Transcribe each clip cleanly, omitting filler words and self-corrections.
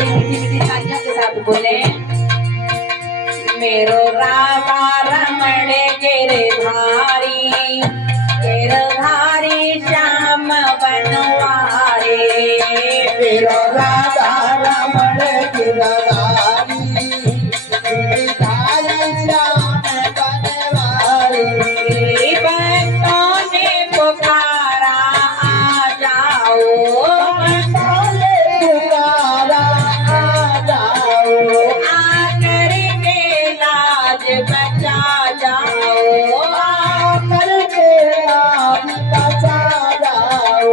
तालियों के साथ बोले। मेरो राधा रमण गिरधारी, गिरधारी श्याम बनवारे। मेरो राधा रमण गिरधारी, गिरधारी श्याम बनवारे। भक्तों ने पुकारा आ जाओ, भक्तों ने पुकारा आ जाओ, आकर के लाज बचा जाओ, आकर के लाज बचा जाओ,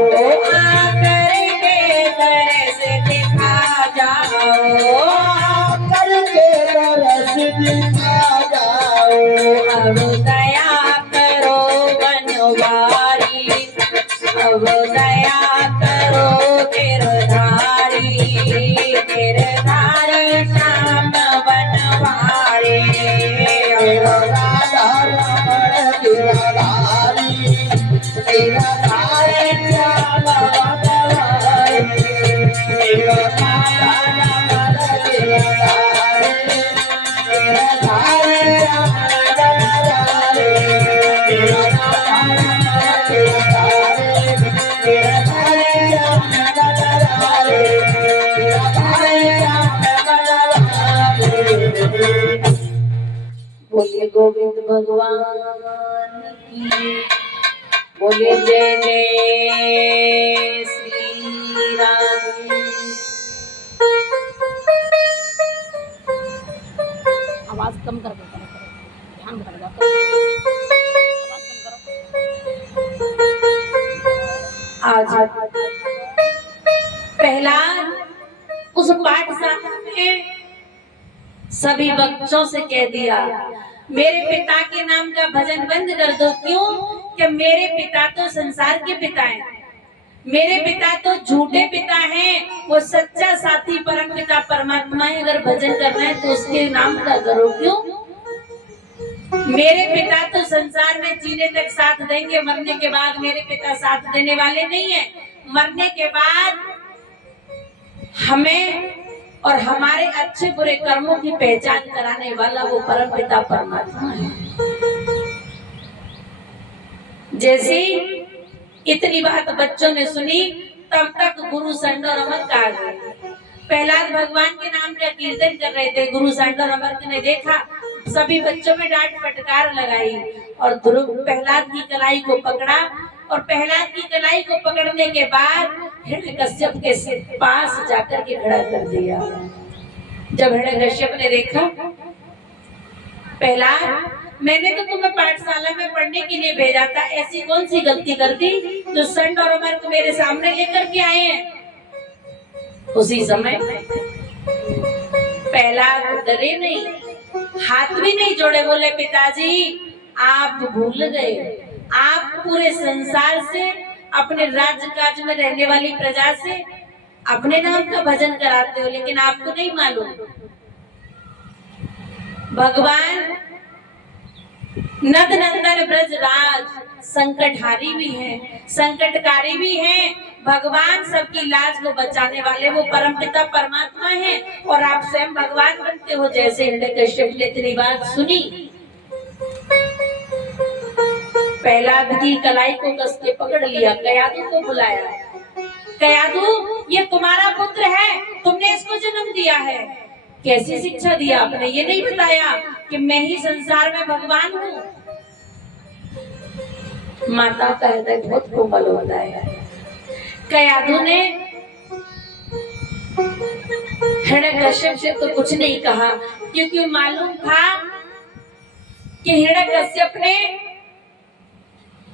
आकर के दरस दिखा जाओ, आकर के रस दिखा जाओ। अब दया करो बनवारी, अब दया करो गिरधारी, गिरधारी श्याम बनवारे। मेरो राधा रमण गिरधारी, गिरधारी श्याम बनवारे। मेरो राधा रमण गिरधारी, गिरधारी श्याम बनवारे। मेरो राधा रमण गिरधारी, गिरधारी श्याम बनवारे। गिरधारी श्याम बनवारे। बोलिए गोविंद भगवान की, बोलिए जय जय श्री राम। आवाज कम कर दो, ध्यान भटक जाता है। आवाज कम करो। आज पहला उस पाठशाला में सभी बच्चों से कह दिया, मेरे पिता के नाम का भजन बंद कर दो। क्यों? कि मेरे पिता तो संसार के पिता हैं, मेरे पिता तो झूठे पिता हैं, वो सच्चा साथी परम पिता परमात्मा है। अगर भजन करना है तो उसके नाम का करो। क्यों? मेरे पिता तो संसार में जीने तक साथ देंगे, मरने के बाद मेरे पिता साथ देने वाले नहीं है। मरने के बाद हमें और हमारे अच्छे बुरे कर्मों की पहचान कराने वाला वो परम पिता परमात्मा है। जैसे इतनी बात बच्चों ने सुनी, तब तक गुरु संड और अमर कहा गए। प्रहलाद भगवान के नाम का कीर्तन कर रहे थे। गुरु संड और अमर ने देखा, सभी बच्चों में डांट फटकार लगाई और ध्रुव प्रहलाद की कलाई को पकड़ा। और प्रहलाद की कलाई को पकड़ने के बाद हिरण्यकश्यप के पास जाकर के खड़ा कर दिया। जब हिरण्यकश्यप ने देखा, प्रहलाद मैंने तो तुम्हें पाठशाला में पढ़ने के लिए भेजा था, ऐसी कौन सी गलती कर दी जो संड और अमर को मेरे सामने लेकर के आए हैं। उसी समय प्रहलाद डरे नहीं, हाथ भी नहीं जोड़े, बोले पिताजी आप भूल गए, आप पूरे संसार से, अपने राज्य काज में रहने वाली प्रजा से अपने नाम का भजन कराते हो, लेकिन आपको नहीं मालूम भगवान नद नंदन ब्रजराज संकटहारी भी हैं, संकटकारी भी हैं। भगवान सबकी लाज को बचाने वाले वो परमपिता परमात्मा हैं, और आप स्वयं भगवान बनते हो। जैसे हिरण्यकश्यप ने तेरी बात सुनी, प्रहलाद की कलाई को कस के पकड़ लिया, कयाधु को बुलाया। कयाधु, ये तुम्हारा पुत्र है, तुमने इसको जन्म दिया है, कैसी शिक्षा दिया आपने? ये नहीं बताया कि मैं ही संसार में भगवान हूँ। माता का हृदय बहुत कोमल होता है। कयाधु ने हिरण्यकश्यप से तो कुछ नहीं कहा, क्योंकि मालूम था कि हिरण्यकश्यप ने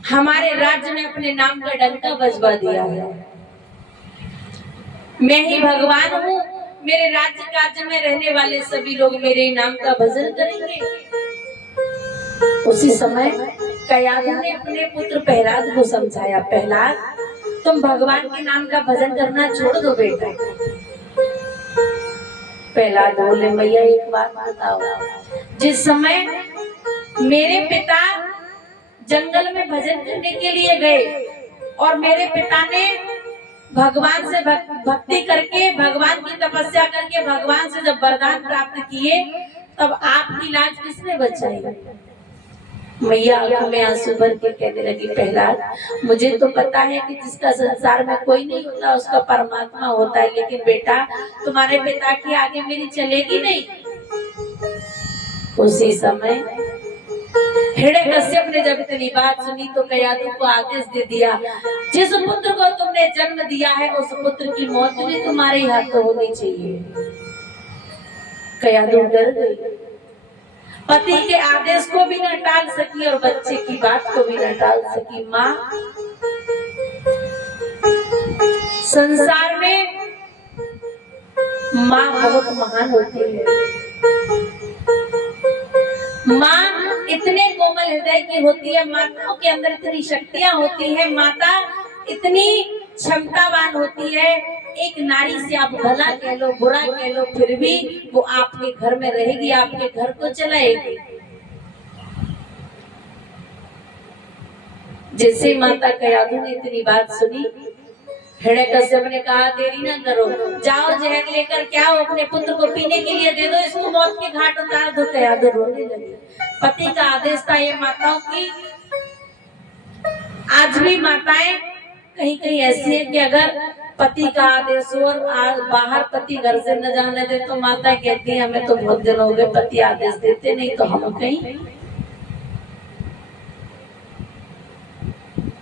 हमारे राज्य में अपने नाम का डंका बजवा दिया है। मैं ही भगवान हूँ, मेरे राज्य काज में रहने वाले सभी लोग मेरे नाम का भजन करेंगे। उसी समय कयाधु ने अपने पुत्र प्रहलाद को समझाया, प्रहलाद तुम भगवान के नाम का भजन करना छोड़ दो बेटा। प्रहलाद बोले, मैया एक बात बताओ, जिस समय मेरे पिता जंगल में भजन करने के लिए गए और मेरे पिता ने भगवान से भक्ति करके, भगवान की तपस्या करके भगवान से जब वरदान प्राप्त किए, तब आपकी लाज किसने बचाई? मैया आंखों में आंसू भर के कहने लगी, प्रहलाद, मुझे तो पता है कि जिसका संसार में कोई नहीं होता उसका परमात्मा होता है, लेकिन बेटा तुम्हारे पिता के आगे मेरी चलेगी नहीं। उसी समय हिरण्यकश्यप ने जब इतनी बात सुनी तो कयाधु को आदेश दे दिया, जिस पुत्र को तुमने जन्म दिया है उस पुत्र की मौत भी तुम्हारे हाथों होनी चाहिए। कयाधु डर गई, पति के आदेश को भी न टाल सकी और बच्चे की बात को भी न टाल सकी। माँ, संसार में माँ बहुत महान होती है। माँ इतने कोमल हृदय की होती है, माताओं के अंदर इतनी शक्तियां होती है, माता इतनी क्षमतावान होती है। एक नारी से आप भला कह लो, बुरा कह लो, फिर भी वो आपके घर में रहेगी, आपके घर को चलाएगी। जैसे माता कयाधु ने इतनी बात सुनी, हिरण्यकश्यप ने कहा, देरी ना करो, जाओ जहर लेकर क्या हो, अपने पुत्र को पीने के लिए दे दो, इसको मौत के घाट उतार दो। कयाधु रोने लगी। पति का आदेश था ये माताओं की। आज भी माताएं कहीं कहीं ऐसी है कि अगर पति का आदेश हो और बाहर पति घर से न जाने दे तो माता कहती है, हमें तो बहुत दिन हो गए पति आदेश देते नहीं, तो हम कहीं।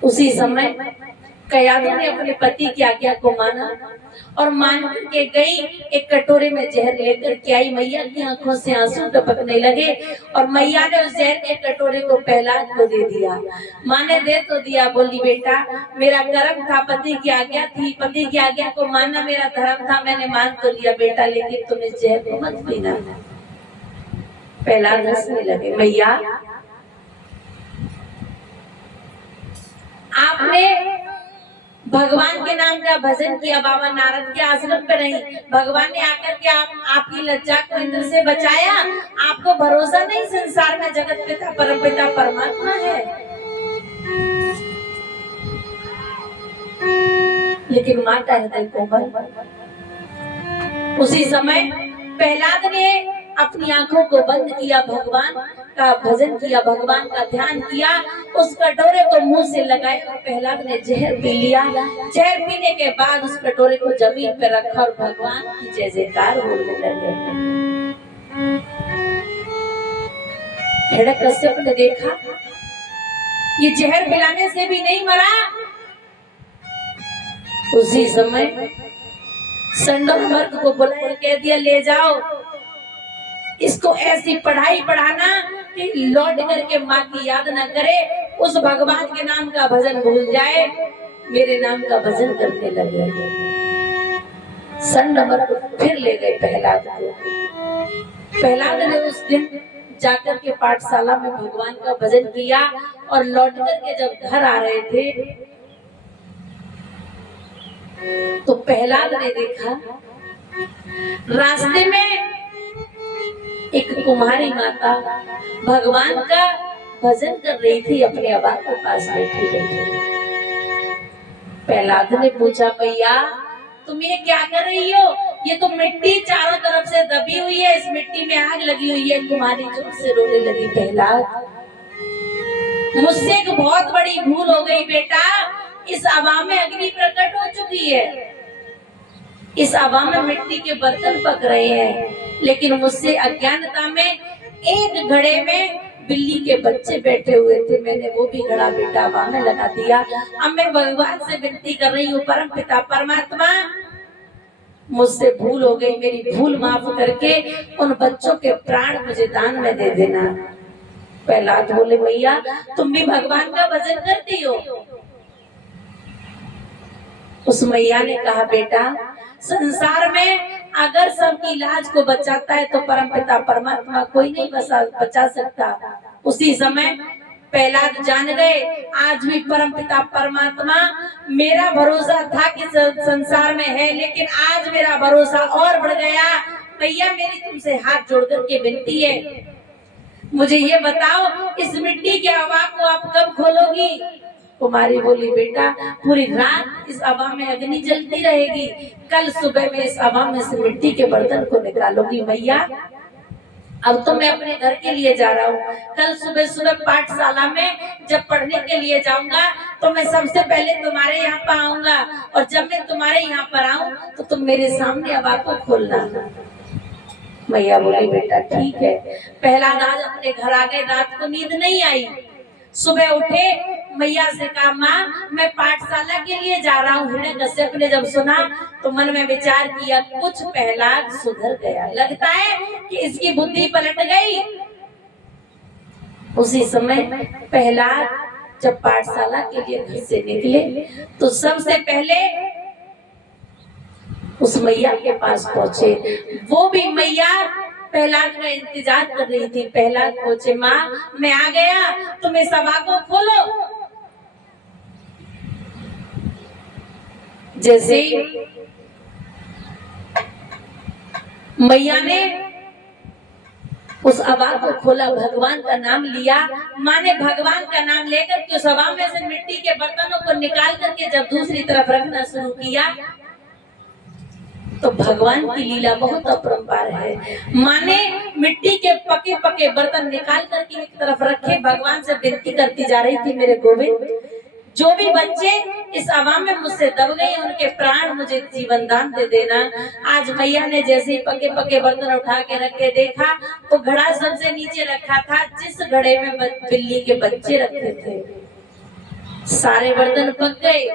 उसी समय कयाधु ने अपने पति की आज्ञा को माना और मान के गई, एक कटोरे में जहर लेकर के आई। मैया की आंखों से आंसू टपकने लगे और मैया ने उस जहर के कटोरे को प्रहलाद को दे दिया। माँ ने दे तो दिया, बोली, बेटा मेरा कर्म था, पति की आज्ञा थी, पति की आज्ञा को मानना मेरा धर्म था, मैंने मान तो लिया बेटा, लेकिन तुम इस जहर को मत पीना। प्रहलाद हंसने लगे। मैया, आपने भगवान के नाम का भजन किया, बाबा नारद के आश्रम पे रही, भगवान ने आकर के आपकी लज्जा को इंद्र से बचाया। आपको भरोसा नहीं संसार में जगत पिता परमपिता परमात्मा है। लेकिन माता हृदय कोमल। उसी समय प्रहलाद ने अपनी आंखों को बंद किया, भगवान का भजन किया, भगवान का ध्यान किया, उस कटोरे को मुंह से लगाया और प्रहलाद ने जहर पी लिया। जहर पीने के बाद उस कटोरे को जमीन पर रखा और भगवान की जय जयकार बोलने लगे। हिरण्यकश्यप ने देखा ये जहर पिलाने से भी नहीं मरा। उसी समय संडोर मर्द को बुलाया, कह दिया, ले जाओ इसको ऐसी पढ़ाई पढ़ाना कि लौट करके माँ की याद ना करे, उस भगवान के नाम का भजन भूल जाए, मेरे नाम का भजन करने लगे। संडमर को फिर ले गए प्रहलाद को। प्रहलाद ने उस दिन जाकर के पाठशाला में भगवान का भजन किया और लौट करके जब घर आ रहे थे तो प्रहलाद ने देखा रास्ते में एक कुमारी माता भगवान का भजन कर रही थी, अपने अबा के पास बैठी बैठी। प्रहलाद ने पूछा, भैया तुम ये क्या कर रही हो? ये तो मिट्टी चारों तरफ से दबी हुई है, इस मिट्टी में आग लगी हुई है। कुमारी जोर से रोने लगी। प्रहलाद, मुझसे एक बहुत बड़ी भूल हो गई बेटा, इस हवा में अग्नि प्रकट हो चुकी है, इस हवा में मिट्टी के बर्तन पक रहे हैं, लेकिन मुझसे अज्ञानता में एक घड़े में बिल्ली के बच्चे बैठे हुए थे, मैंने वो भी घड़ा बेटा हवा में लगा दिया। अब मैं भगवान से विनती कर रही हूँ, परम पिता परमात्मा मुझसे भूल हो गई, मेरी भूल माफ करके उन बच्चों के प्राण मुझे दान में दे देना। प्रहलाद बोले, भैया तुम भी भगवान का भजन करती हो? उस मैया ने कहा, बेटा संसार में अगर सबकी लाज को बचाता है तो परमपिता परमात्मा कोई नहीं बचा सकता। उसी समय प्रहलाद जान गए, आज भी परमपिता परमात्मा मेरा भरोसा था कि संसार में है, लेकिन आज मेरा भरोसा और बढ़ गया। भैया मेरी तुमसे हाथ जोड़ करके विनती है, मुझे ये बताओ इस मिट्टी के हवा को आप कब खोलोगी? कुमारी बोली बेटा पूरी रात इस हवा में अग्नि जलती रहेगी, कल सुबह में इस हवा में से मिट्टी के बर्तन को निकालोगी। मैया अब तो मैं अपने घर के लिए जा रहा हूँ, कल सुबह सुबह पाठशाला में जब पढ़ने के लिए जाऊंगा तो मैं सबसे पहले तुम्हारे यहाँ पर आऊंगा, और जब मैं तुम्हारे यहाँ पर आऊं तो तुम मेरे सामने हवा को खोलना। मैया बोली बेटा ठीक है। पहला राज अपने घर आ गए, रात को नींद नहीं आई। सुबह उठे, मैया से कहा माँ मैं पाठशाला के लिए जा रहा हूँ। हिरण्यकश्यप ने जब सुना तो मन में विचार किया कुछ प्रहलाद सुधर गया, लगता है कि इसकी बुद्धि पलट गई। उसी समय प्रहलाद जब पाठशाला के लिए घर से निकले तो सबसे पहले उस मैया के पास पहुंचे। वो भी मैया प्रहलाद का इंतजार कर रही थी। प्रहलाद पहुंचे, माँ मैं आ गया, तुम इस हवा को खोलो। जैसे ही मैया ने उस हवा को खोला, भगवान का नाम लिया। माँ ने भगवान का नाम लेकर के उस हवा में से मिट्टी के बर्तनों को निकाल करके जब दूसरी तरफ रखना शुरू किया तो भगवान की लीला बहुत अपरंपार है। माँ ने मिट्टी के पके पके बर्तन निकाल करके एक तरफ रखे, भगवान से विनती करती जा रही थी मेरे गोविंद जो भी बच्चे इस हवा में मुझसे दब गए उनके प्राण मुझे जीवन दान दे देना। आज मैया ने जैसे ही पके पके बर्तन उठा के रखे, देखा तो घड़ा सबसे नीचे रखा था जिस घड़े में बिल्ली के बच्चे रखे थे। सारे बर्तन पक गए,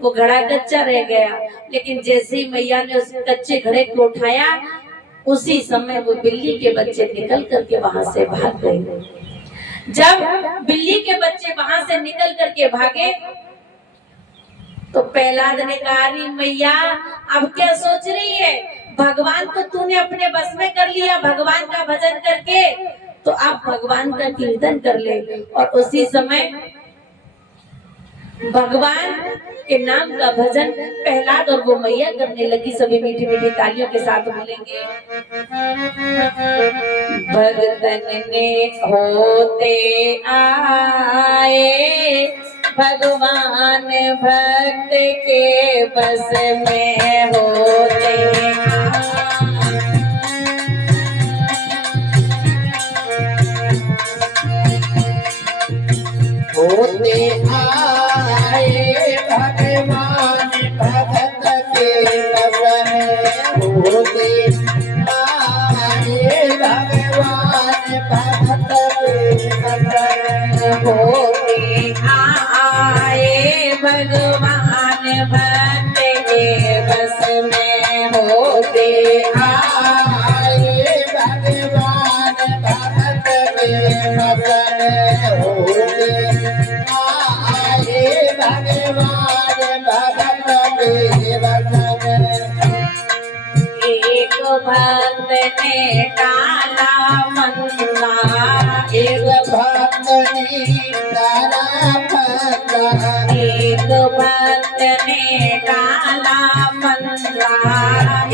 वो घड़ा कच्चा रह गया। लेकिन जैसे ही मैया ने उस कच्चे घड़े को उठाया उसी समय वो बिल्ली के बच्चे निकल करके वहां से भाग गए। जब बिल्ली के बच्चे वहां से निकल करके भागे तो प्रहलाद ने कहा अरे मैया अब क्या सोच रही है, भगवान को तूने अपने बस में कर लिया भगवान का भजन करके, तो अब भगवान का कीर्तन कर ले। और उसी समय भगवान के नाम का भजन प्रहलाद और वो मैया करने लगी। सभी मीठी मीठी तालियों के साथ बोलेंगे। भगतन ने होते आए भगवान भक्त के बस में होते होते आए भगवान भगत के बस में होते आए भगवान भगत के बस में होते आए भगवान भक्त के बस में होते आए भगवान भगत के बस में होते आए भगवान भगत के बस में। एक भक्त ने डाला मंदा, एक भक्त ने डाला फंदा, एक भक्त ने डाला मंदा,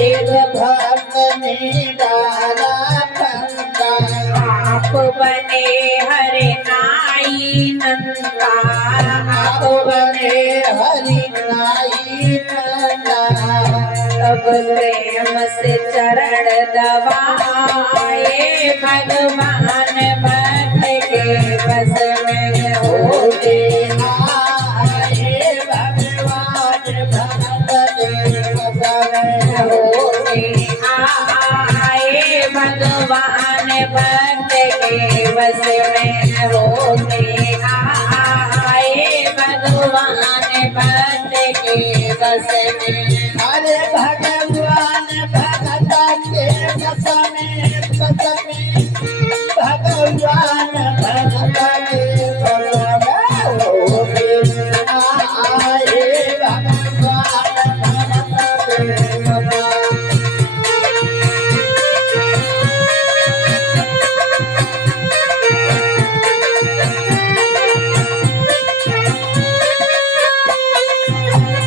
एक भक्त ने डाला फंदा। आप बने हरि नाई नंदा, आप बने हरि नाई नंदा। तब प्रेम से चरण दबाए भगवान भक्त के बस में होते आए भगवान भगत के बस में होते आए भगवान भक्त के बस में होते आए भगवान भक्त के बस में। अरे भगवान भगत के बस में भगवान भगत के बस में होते आए भगवान भगत के बस में।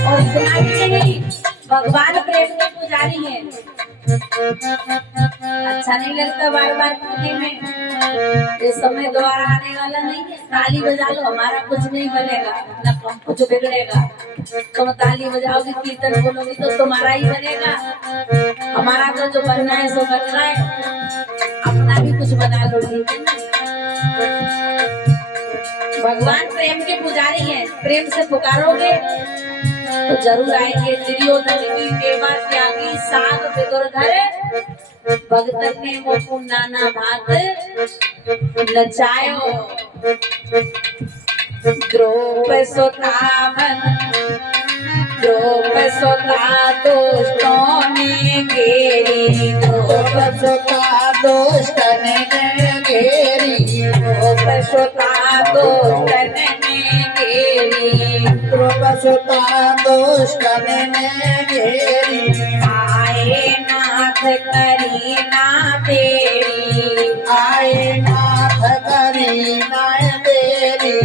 और इतना ही नहीं, भगवान प्रेम के पुजारी हैं। अच्छा नहीं लगता बार बार पूजने में। ये समय दोबारा आने वाला नहीं है। ताली बजा लो, हमारा कुछ नहीं बनेगा, ना कम कुछ बिगड़ेगा। तुम ताली बजाओगे, कीर्तन बोलोगी तो तुम्हारा ही बनेगा। हमारा तो जो बनना है सो बन रहा है, अपना भी कुछ बना लो, ठीक है ना। भगवान प्रेम के पुजारी हैं, प्रेम से पुकारोगे तो जरूर आएंगे। दुर्योधन की देवा त्यागी साग बिदुर घर, भगतन ने मोकु नाना भात नचायो। द्रौपदी दुष्टों ने घेरी, द्रौपदी दुष्ट ने घेरी, द्रौपदी दुष्ट ने घेरी। द्रौपदी दुष्ट ने घेरी। आए नाथ करी ना तेरी, आए नाथ करी नाय तेरी।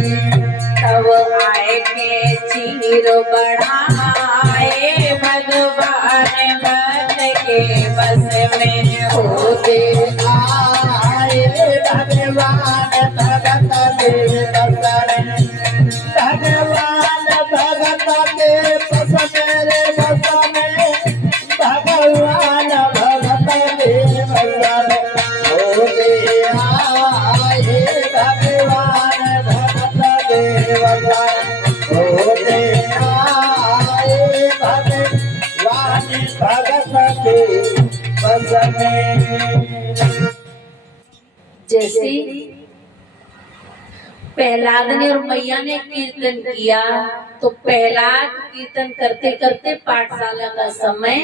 तब आए के चीर बढ़ाए, भगवान भक्त के बस में होते आए भगवान भगत के बस में। भगवान भगत के बस मेरे बस में, भगवान भगत के बस में। होते आए भगवान भगत के बस में। होते आए भगवान भगत के बस में। जैसे प्रहलाद ने और मैया ने कीर्तन किया, तो प्रहलाद कीर्तन करते करते पाठशाला का समय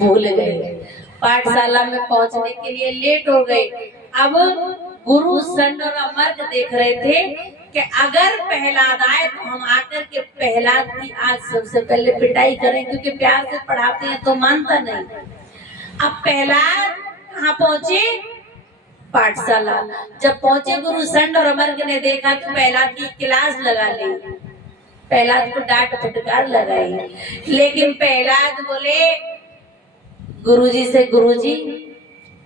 भूल गए। पाठशाला में पहुंचने के लिए लेट हो गए। अब गुरु संड और अमर्क देख रहे थे कि अगर प्रहलाद आए तो हम आकर के प्रहलाद की आज सबसे पहले पिटाई करें, क्योंकि प्यार से पढ़ाते हैं तो मानता नहीं। अब प्रहलाद कहाँ पहुंचे? पाठशाला। जब पहुंचे, गुरु संड और अमर्क ने देखा कि प्रहलाद की क्लास लगा ली, प्रहलाद को डांट फटकार लगाई। लेकिन प्रहलाद बोले गुरुजी से, गुरुजी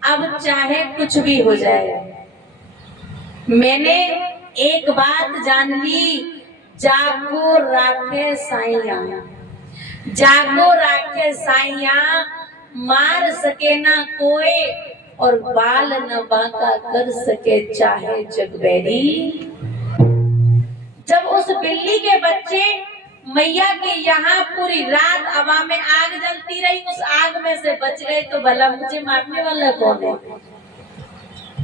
अब चाहे कुछ भी हो जाए, मैंने एक बात जान ली, जागो राखे साइया, जागो राखे साइया, मार सके ना कोई और बाल न बांका कर सके चाहे जगबैरी। जब उस बिल्ली के बच्चे मैया के यहाँ पूरी रात हवा में आग जलती रही, उस आग में से बच गए, तो भला मुझे मारने वाला कौन है?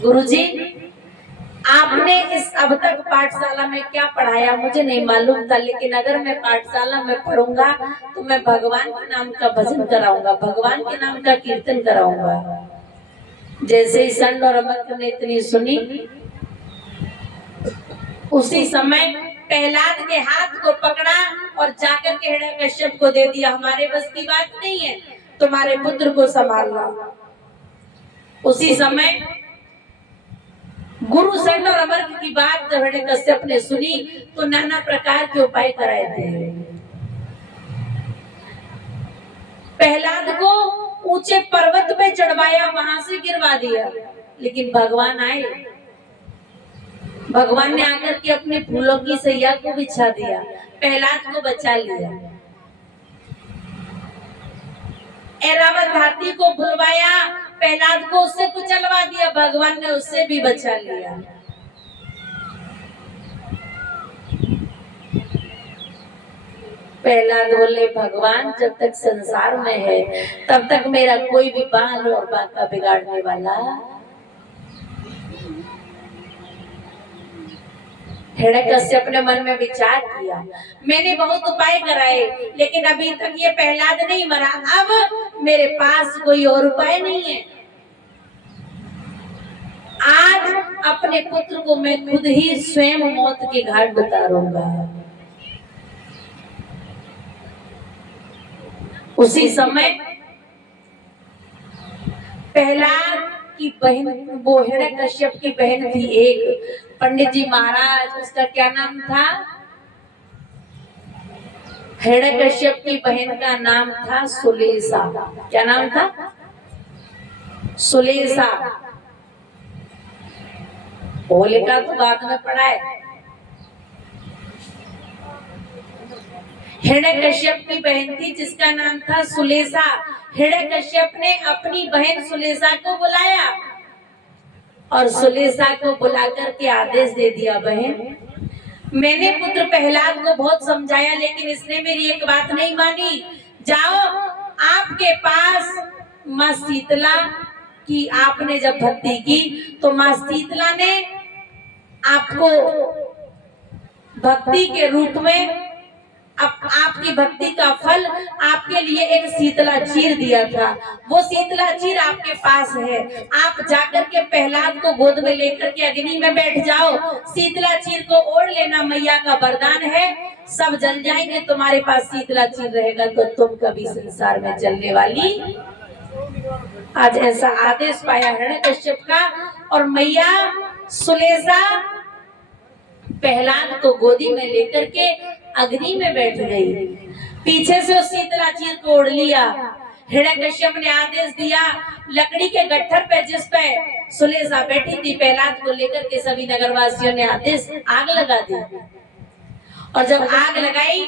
गुरुजी, आपने इस अब तक पाठशाला में क्या पढ़ाया मुझे नहीं मालूम था, लेकिन अगर मैं पाठशाला में पढ़ूंगा तो मैं भगवान के नाम का भजन कराऊंगा, भगवान के नाम का कीर्तन कराऊंगा। जैसे ही संड और अमर्क ने इतनी सुनी, उसी समय प्रहलाद के हाथ को पकड़ा और जाकर के हिरण्यकश्यप को दे दिया। हमारे बस की बात नहीं है, तुम्हारे पुत्र को संभालना। उसी समय गुरु संड और अमर्क की बात जब हिरण्यकश्यप ने सुनी तो नाना प्रकार के उपाय कराए थे। प्रहलाद को ऊंचे पर्वत पे चढ़वाया, वहां से गिरवा दिया, लेकिन भगवान आए। भगवान ने आकर के अपने फूलों की सैया को बिछा दिया, प्रहलाद को बचा लिया। ऐरावत हाथी को भुलवाया, प्रहलाद को उससे कुचलवा दिया, भगवान ने उससे भी बचा लिया। प्रहलाद बोले भगवान जब तक संसार में है तब तक मेरा कोई भी बाल और बांका बिगाड़ने वाला। हिरण्यकश्यप ने मन में विचार किया, मैंने बहुत उपाय कराए लेकिन अभी तक ये प्रहलाद नहीं मरा, अब मेरे पास कोई और उपाय नहीं है। आज अपने पुत्र को मैं खुद ही स्वयं मौत के घाट उतारूंगा। उसी समय प्रहलाद की बहन, वो हिरण्यकश्यप की बहन थी एक, पंडित जी महाराज, उसका क्या नाम था? हिरण्यकश्यप की बहन का नाम था सुलेसा। क्या नाम था? सुलेसा। होलिका तो बाद में पड़ा है। हिरण्यकश्यप की बहन थी जिसका नाम था सुलेसा। हिरण्यकश्यप ने अपनी बहन सुलेसा को बुलाया और सुलेसा को बुलाकर के आदेश दे दिया, बहन मैंने पुत्र प्रहलाद को बहुत समझाया लेकिन इसने मेरी एक बात नहीं मानी। जाओ आपके पास माँ शीतला की आपने जब भक्ति की तो माँ शीतला ने आपको भक्ति के रूप में आपकी भक्ति का फल आपके लिए एक शीतला चीर दिया था। वो शीतला चीर आपके पास है, आप जाकर के प्रहलाद को गोद में लेकर के अग्नि में बैठ जाओ। शीतला चीर को ओढ़ लेना, मैया का वरदान है, सब जल जाएंगे। तुम्हारे पास शीतला चीर रहेगा तो तुम कभी संसार में जलने वाली। आज ऐसा आदेश पाया हिरण्यकश्यप का और मैया सुलेसा प्रहलाद को गोदी में लेकर के अग्नि में बैठ गई। पीछे से उस शीतला चीर को ओढ़ लिया। हिरण्यकश्यप ने आदेश दिया, लकड़ी के गट्ठर पे जिस पे सुलेसा बैठी थी प्रहलाद को लेकर के सभी नगरवासियों ने आदेश आग लगा दी। और जब आग लगाई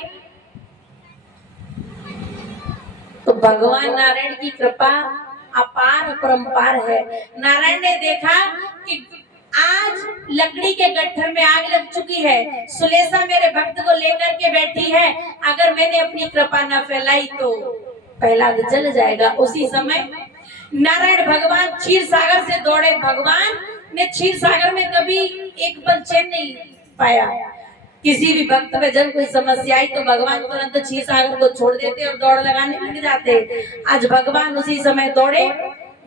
तो भगवान नारायण की कृपा अपार परंपार है। नारायण ने देखा कि आज लकड़ी के गट्ठर में आग लग चुकी है, सुलेसा मेरे भक्त को लेकर के बैठी है, अगर मैंने अपनी कृपा न फैलाई तो प्रहलाद जल जाएगा। उसी समय नारायण भगवान क्षीर सागर से दौड़े। भगवान ने क्षीर सागर में कभी एक पल चैन नहीं पाया। किसी भी भक्त में जब कोई समस्या आई तो भगवान तुरंत क्षीर सागर को छोड़ देते और दौड़ लगाने लग जाते। आज भगवान उसी समय दौड़े,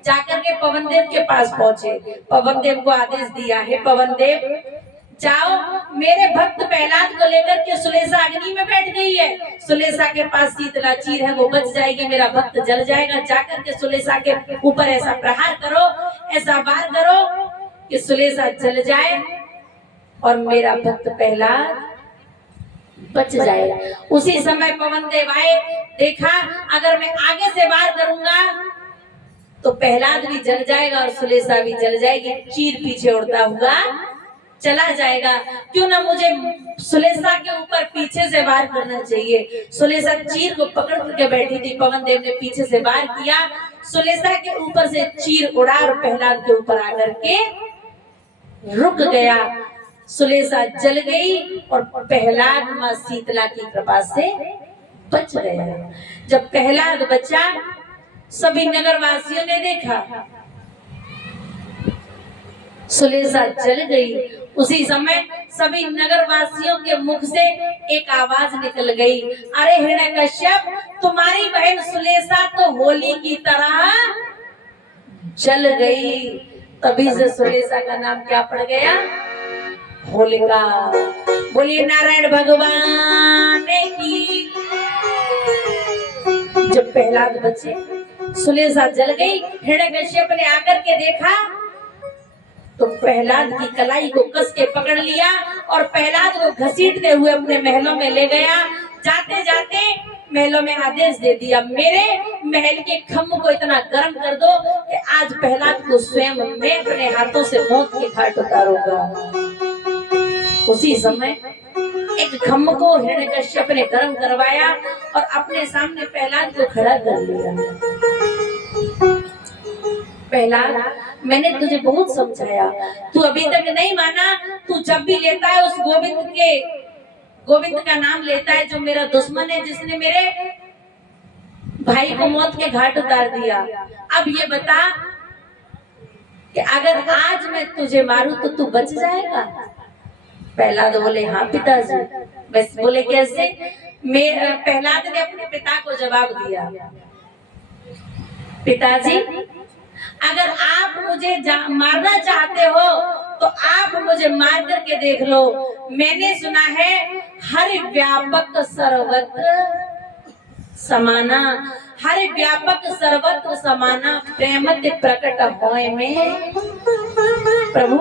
जाकर के पवन देव के पास पहुंचे। पवन देव को आदेश दिया, हे पवन देव जाओ मेरे भक्त प्रहलाद को लेकर के सुलेसा अग्नि में बैठ गई है, सुलेसा के पास शीतला चीर है, वो बच जाएगी, मेरा भक्त जल जाएगा। जाकर के सुलेसा के ऊपर ऐसा प्रहार करो, ऐसा वार करो कि सुलेसा जल जाए और मेरा भक्त प्रहलाद बच जाए। उसी समय पवन देव आए, देखा अगर मैं आगे से वार करूंगा तो प्रहलाद भी जल जाएगा और सुलेसा भी जल जाएगी। चीर पीछे उड़ता हुआ चला जाएगा, क्यों ना मुझे सुलेसा के ऊपर पीछे से वार करना चाहिए। सुलेसा चीर को पकड़ करके बैठी थी, पवन देव ने पीछे से वार किया, सुलेसा के ऊपर से चीर उड़ा और प्रहलाद के ऊपर आकर के रुक गया। सुलेसा जल गई और प्रहलाद मां शीतला की कृपा से बच गया। जब प्रहलाद बचा सभी नगरवासियों ने देखा सुलेसा जल गई। उसी समय सभी नगरवासियों के मुख से एक आवाज निकल गई, अरे हिरण्यकश्यप तुम्हारी बहन सुलेसा तो होली की तरह जल गई। तभी से सुलेसा का नाम क्या पड़ गया, होलिका। बोलिए नारायण भगवान की। जब प्रहलाद बचे सुलेसा जल गई, हिरण्यकश्यप ने आकर के देखा तो प्रहलाद की कलाई को कस के पकड़ लिया और प्रहलाद को घसीटते हुए अपने महलों में ले गया। जाते जाते महलों में आदेश दे दिया, मेरे महल के खम्भ को इतना गर्म कर दो कि आज प्रहलाद को स्वयं मैं अपने हाथों से मौत के घाट उतारूंगा। उसी समय एक खम्भ को हिरण्यकश्यप ने गर्म करवाया और अपने सामने प्रहलाद को खड़ा कर लिया। प्रहलाद मैंने तुझे बहुत समझाया, तू अभी तक नहीं माना। तू जब भी लेता है उस गोविंद का नाम लेता है जो मेरा दुश्मन है, जिसने मेरे भाई को मौत के घाट उतार दिया। अब ये बता कि अगर आज मैं तुझे मारूं तो तू बच जाएगा। प्रहलाद बोले, हाँ पिताजी। बस बोले कैसे? प्रहलाद ने अपने पिता को जवाब दिया, पिताजी अगर आप मुझे मारना चाहते हो तो आप मुझे मार करके देख लो। मैंने सुना है हर व्यापक सर्वत्र समाना, हर व्यापक सर्वत्र समाना, प्रेमत प्रकट होए में प्रभु।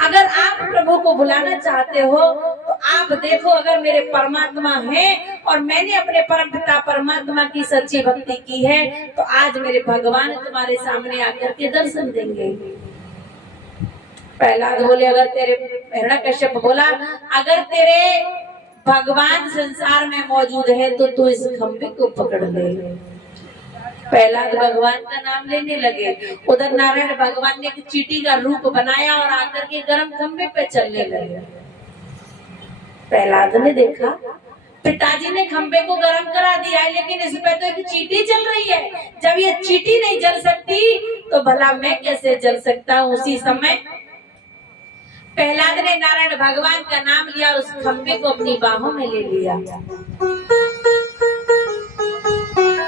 अगर आप प्रभु को बुलाना चाहते हो तो आप देखो, अगर मेरे परमात्मा है और मैंने अपने परम पिता परमात्मा की सच्ची भक्ति की है तो आज मेरे भगवान तुम्हारे सामने आकर के दर्शन देंगे। प्रहलाद बोले अगर तेरे हिरण्यकश्यप बोला अगर तेरे भगवान संसार में मौजूद है तो तू इस खंबे को पकड़ ले। प्रहलाद भगवान का नाम लेने लगे। उधर नारायण भगवान ने एक चींटी का रूप बनाया और आकर के गर्म खंबे पे चलने लगे। प्रहलाद ने देखा पिताजी ने खंबे को गर्म करा दिया है लेकिन इस पे तो एक चींटी चल रही है। जब ये चींटी नहीं जल सकती तो भला मैं कैसे जल सकता हूँ। उसी समय प्रहलाद ने नारायण भगवान का नाम लिया, उस खंबे को अपनी बाहों में ले लिया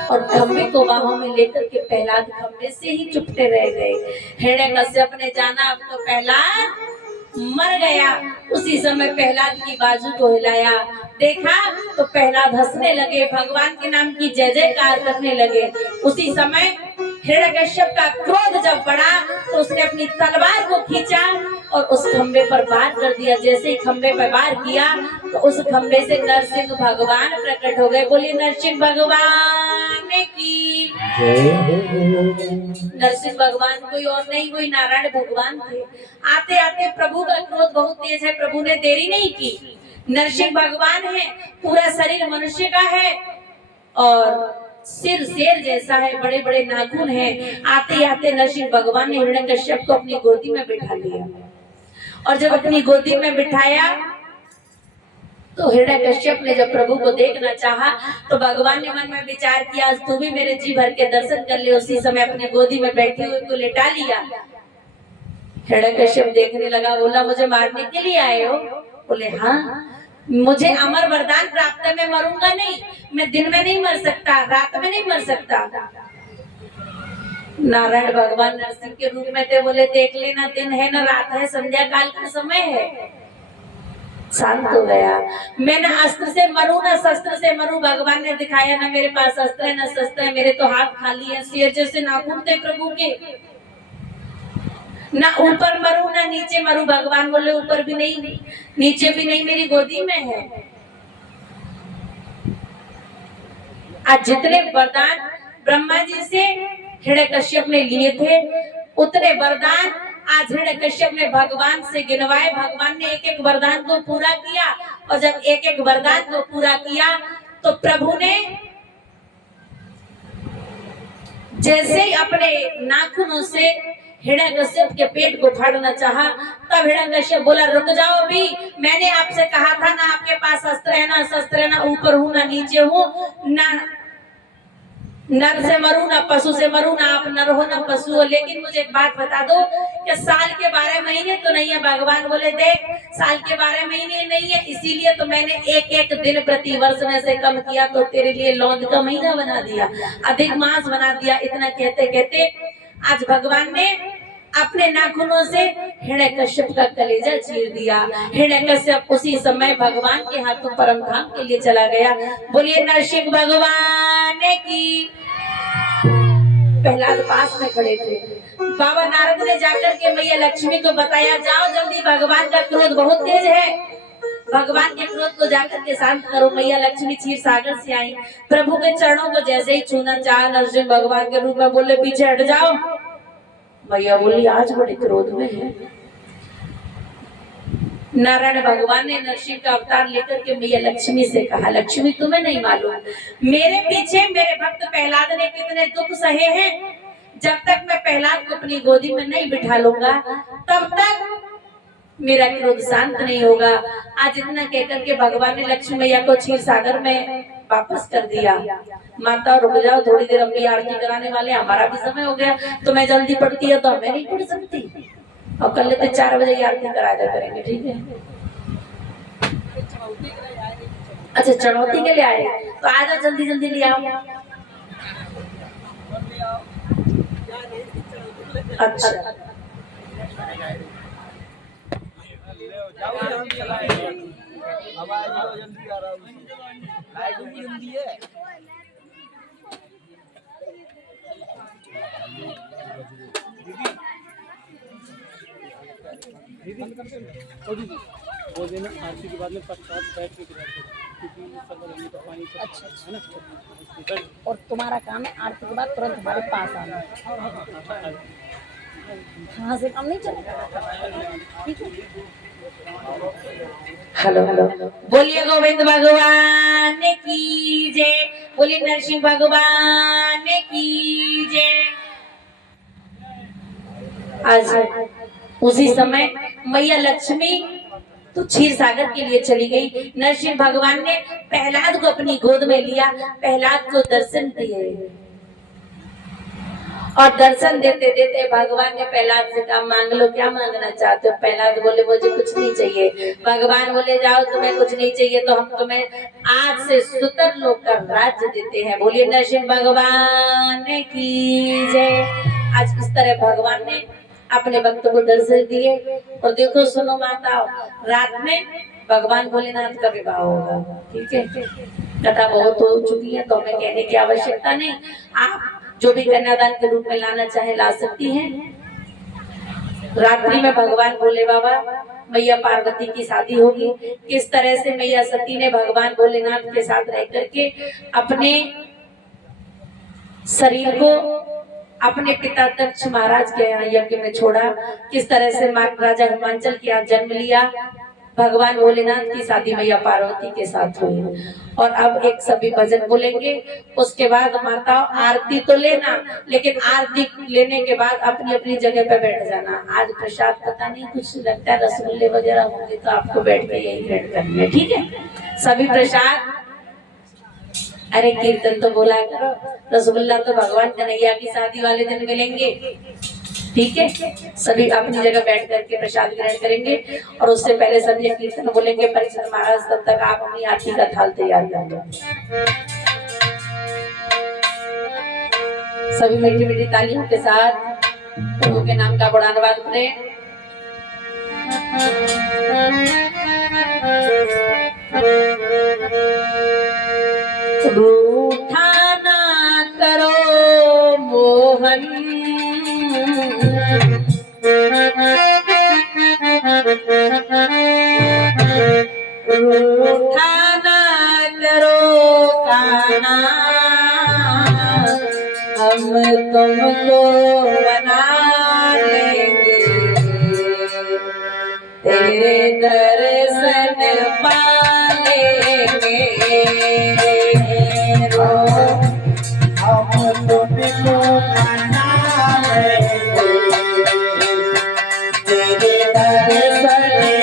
और खंबे को बाहों में लेकर के प्रहलाद खंबे से ही चुपते रह गए। हिरण्यकश्यप ने जाना अब तो प्रहलाद मर गया। उसी समय प्रहलाद की बाजू को हिलाया, देखा तो प्रहलाद हंसने लगे, भगवान के नाम की जय जयकार करने लगे। उसी समय हिरण्यकश्यप का क्रोध जब बढ़ा तो उसने अपनी तलवार को खींचा और उस खंबे पर वार कर दिया। जैसे ही खंबे पर वार किया तो उस खंबे से नरसिंह भगवान प्रकट हो गए। बोलिए नरसिंह भगवान की। नरसिंह भगवान कोई और नहीं, कोई नारायण भगवान थे। आते आते प्रभु का क्रोध बहुत तेज है, प्रभु ने देरी नहीं की। नरसिंह भगवान है, पूरा शरीर मनुष्य का है और सिर शेर जैसा है, बड़े बड़े नाखून हैं। आते आते नरसिंह भगवान ने हिरण्यकश्यप को अपनी गोदी में बिठा लिया और जब अपनी गोदी में बिठाया तो हिरण्यकश्यप ने जब प्रभु को देखना चाहा तो भगवान ने मन में विचार किया आज तू भी मेरे जी भर के दर्शन कर ले। उसी समय अपनी गोदी में बैठे हुए को लेटा लिया। हिरण्यकश्यप देखने लगा, बोला मुझे मारने के लिए आए हो? बोले हाँ, मुझे अमर वरदान प्राप्त है, मैं मरूंगा नहीं, मैं दिन में नहीं मर सकता, रात में नहीं मर सकता। नारायण भगवान नरसिंह के रूप में थे। बोले देख लेना, दिन है ना रात है, संध्या काल का समय है। शांत हो गया। मैं ना अस्त्र से मरूं ना शस्त्र से मरूं। भगवान ने दिखाया ना मेरे पास अस्त्र है ना शस्त्र है, मेरे तो हाथ खाली है, शेर जैसे नाखून थे प्रभु के। ना ऊपर मरूं ना नीचे मरूं। भगवान बोले ऊपर भी नहीं नीचे भी नहीं, मेरी गोदी में है। आज जितने वरदान ब्रह्मा जी से हिरण्यकश्यप ने लिए थे उतने वरदान आज हिरण्यकश्यप ने भगवान से गिनवाए। भगवान ने एक एक वरदान को पूरा किया और जब एक एक वरदान को पूरा किया तो प्रभु ने जैसे ही अपने नाखूनों से हिरण्यकश्यप के पेट को फाड़ना चाहा तब हिरण्यकश्यप बोला रुक जाओ, अभी मैंने आपसे कहा था ना आपके पास अस्त्र है ना शस्त्र है, ना ऊपर हूँ ना नीचे हूँ, ना नर से मरूं ना पशु से मरूं, ना आप नर हो ना पशु हो। लेकिन मुझे एक बात बता दो कि साल के 12 महीने तो नहीं है। भगवान बोले देख साल के 12 महीने नहीं है, इसीलिए तो मैंने एक एक दिन प्रति वर्ष में से कम किया तो तेरे लिए लौंद का महीना बना दिया, अधिक मास बना दिया। इतना कहते कहते आज भगवान ने अपने नाखूनों से हिरण्यकश्यप का कलेजा चीर दिया। हिरण्यकश्यप उसी समय भगवान के हाथों परम धाम के लिए चला गया। बोलिए नरसिंह भगवान की। प्रहलाद पास में खड़े थे। बाबा नारद ने जाकर के मैया लक्ष्मी को बताया जाओ जल्दी, भगवान का क्रोध बहुत तेज है, भगवान के क्रोध को जाकर के शांत करो। मैया लक्ष्मी क्षीर सागर से आई, प्रभु के चरणों को जैसे ही छूना चाहा नरसिंह भगवान के रूप में बोले पीछे हट जाओ। मैया बोली आज बड़े क्रोध में है। नारायण भगवान ने नरसिंह का अवतार लेकर के मैया लक्ष्मी से कहा लक्ष्मी तुम्हें नहीं मालूम मेरे पीछे मेरे भक्त प्रहलाद ने कितने दुख सहे हैं। जब तक मैं प्रहलाद को अपनी गोदी में नहीं बिठा लूंगा तब तक मेरा क्रोध शांत नहीं होगा। आज इतना कहकर के भगवान ने लक्ष्मी मैया को क्षीर सागर में वापस कर दिया। माता रुक जाओ थोड़ी देर, अपनी आरती कराने वाले, हमारा भी समय हो गया। तो मैं जल्दी पढ़ती है तो हमें नहीं पढ़ सकती और कल लेते 4 बजे की आरती करा दिया करेंगे, ठीक है? अच्छा चढ़ौती के लिए आए तो आ जाओ जल्दी जल्दी ले आओ। अच्छा वो देना आरती के बाद में प्रसाद बैठ के क्योंकि सब पानी अच्छा है ना। और तुम्हारा काम है आरती के बाद तुरंत हमारे पास आना। हाँ से काम नहीं चलेगा। ठीक है। हेलो बोलिए गोविंद भगवान की जय, बोलिए नरसिंह भगवान की जय। आज उसी समय मैया लक्ष्मी तो क्षीर सागर के लिए चली गई। नरसिंह भगवान ने प्रहलाद को अपनी गोद में लिया, प्रहलाद को दर्शन दिए और दर्शन देते देते भगवान ने प्रहलाद से कहा मांग लो, क्या मांगना चाहते हो। प्रहलाद बोले मुझे कुछ नहीं चाहिए। भगवान बोले जाओ तुम्हें कुछ नहीं चाहिए तो हम तुम्हें आज से सुतर लोक का राज्य देते हैं। बोलिए नरसिंह भगवान की जय। आज इस तरह भगवान ने अपने भक्त को दर्शन दिए। और देखो सुनो माता, रात में भगवान भोलेनाथ का विवाह होगा। ठीक है, कथा बहुत हो चुकी है तो हमें कहने की आवश्यकता नहीं। आप जो भी कन्यादान के रूप में लाना चाहे ला सकती हैं। रात्रि में भगवान भोले बाबा मैया पार्वती की शादी होगी। किस तरह से मैया सती ने भगवान भोलेनाथ के साथ रह करके अपने शरीर को अपने पिता दक्ष महाराज के यहाँ यज्ञ में छोड़ा, किस तरह से राजा हिमांचल के यहाँ जन्म लिया। भगवान भोलेनाथ की शादी मैया पार्वती के साथ हुई। और अब एक सभी भजन बोलेंगे, उसके बाद माता आरती तो लेना, लेकिन आरती लेने के बाद अपनी अपनी जगह पे बैठ जाना। आज प्रसाद पता नहीं कुछ लगता है रसगुल्ले वगैरह होंगे तो आपको बैठ के यही बैठ करनी है। ठीक है, सभी प्रसाद। अरे कीर्तन तो बोला करो, रसगुल्ला तो भगवान कन्हैया की शादी वाले दिन मिलेंगे। ठीक है, सभी अपनी जगह बैठ करके प्रसाद ग्रहण करेंगे और उससे पहले सभी कीर्तन बोलेंगे। परीक्षण महाराज तब तक आप अपनी आरती का थाल तैयार कर लो। सभी मीठी मीठी तालियों के साथ प्रभु के नाम का गुणानुवाद करें। रूठा ना करो मोहन, रूठा ना करो कान्हा, हम तुमको मना लेंगे, तेरे दर्शन पालेंगे। हम तुमको मना लेंगे, तेरे दर्शन